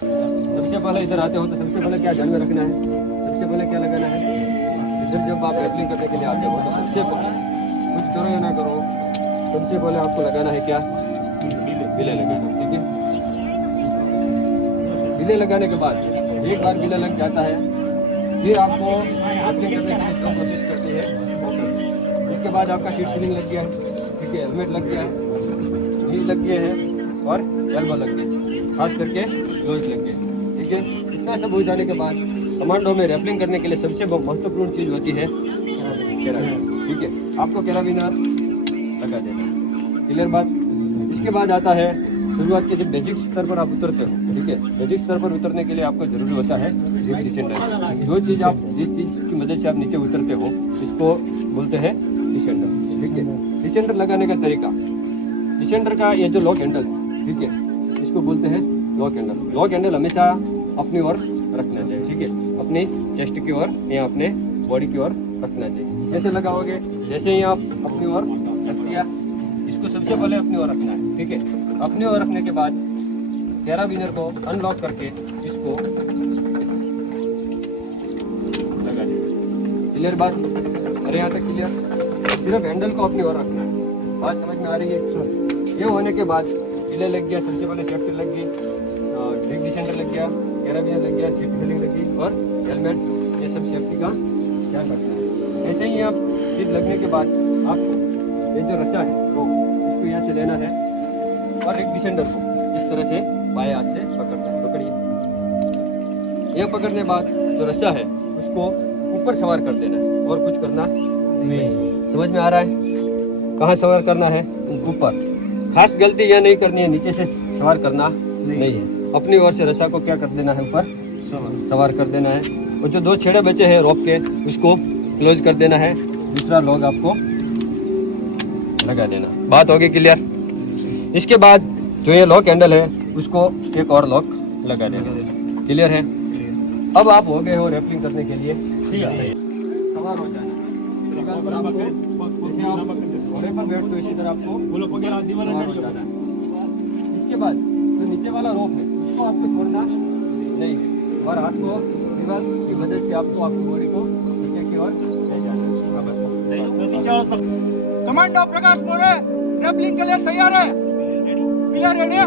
सबसे पहले इधर आते हो तो सबसे पहले क्या ध्यान में रखना है, सबसे पहले क्या लगाना है, इधर जब आप रैपलिंग करने के लिए आते हो तो सबसे पहले कुछ करो या ना करो, सबसे पहले आपको लगाना है क्या, बिले लगाना, ठीक है। बिले लगाने के बाद एक बार बिले लग जाता है, फिर आपको रैपलिंग करने की जो कोशिश करनी है वो करनी है। इसके बाद आपका सीट फिलिंग लग गया है, ठीक है, हेलमेट लग गया है, नी लग गए हैं और एल्बो लग गए, खास करके ग्लोव्स लग गए, ठीक है। इतना सब हो जाने के बाद कमांडो में रैपलिंग करने के लिए सबसे महत्वपूर्ण चीज़ होती है कैराबिनर, ठीक है। आपको कैराबिनर लगा देना, क्लियर बात। इसके बाद आता है शुरुआत के जब बेसिक स्तर पर आप उतरते हो, ठीक है। बेसिक स्तर पर उतरने के लिए आपको जरूरी होता है डिसेंडर। जो चीज़ आप जिस चीज़ की मदद से आप नीचे उतरते हो इसको बोलते हैं डिसेंडर, ठीक है। डिसेंडर लगाने का तरीका, डिसेंडर का ये जो लॉक हैंडल, ठीक है, इसको बोलते हैं लॉक हैंडल। लॉक हैंडल हमेशा अपनी ओर रखना चाहिए, ठीक है, अपनी चेस्ट की ओर या अपने बॉडी की ओर रखना चाहिए। कैसे लगाओगे, जैसे ही आप अपनी ओर रख दिया, इसको सबसे पहले अपनी ओर रखना है, ठीक है। अपनी ओर रखने के बाद कैराबिनर को अनलॉक करके इसको लगा दें, क्लियर बात। अरे यहाँ तक क्लियर। सिर्फ हैंडल को अपनी ओर रखना है, बात समझ में आ रही है। ये होने के बाद डिले लग गया, सबसे पहले सेफ्टी लग गई, ड्रिग डिसेंडर लग गया, कैराबिनर लग गया, सीट फिलिंग लग गई और हेलमेट, ये सब सेफ्टी का ध्यान रखना है। ऐसे ही आप सीट लगने के बाद आपको ये जो रस्सा है वो इसको यहाँ से लेना है और एक डिसेंडर को इस तरह से बाएं हाथ से पकड़ना है, पकड़िए। यह पकड़ने बाद जो रस्सा है उसको ऊपर सवार कर देना है और कुछ करना नहीं। समझ में आ रहा है? कहाँ सवार करना है? ऊपर। खास गलती यह नहीं करनी है नीचे से सवार करना नहीं है, अपनी ओर से रस्सा को क्या कर देना है, ऊपर सवार कर देना है। और जो दो छेड़े बचे हैं रोप के उसको क्लोज कर देना है, दूसरा लॉक आपको लगा देना। बात होगी क्लियर। इसके बाद जो ये लॉक हैंडल है उसको एक और लॉक लगा देना, क्लियर है। अब आप हो गए हो रैपलिंग करने के लिए सवार हो जाना। जैसे आप घोड़े पर बैठते हो इसी तरह आपको सवार हो जाना है। इसके बाद जो नीचे वाला रोप है उसको आपको छोड़ना नहीं है और हाथ को दीवार की मदद से आपको आपकी बॉडी को नीचे की ओर ले जाना है। कमांडो प्रकाश मोरे रैपलिंग के लिए तैयार है, क्लियर रेडी है।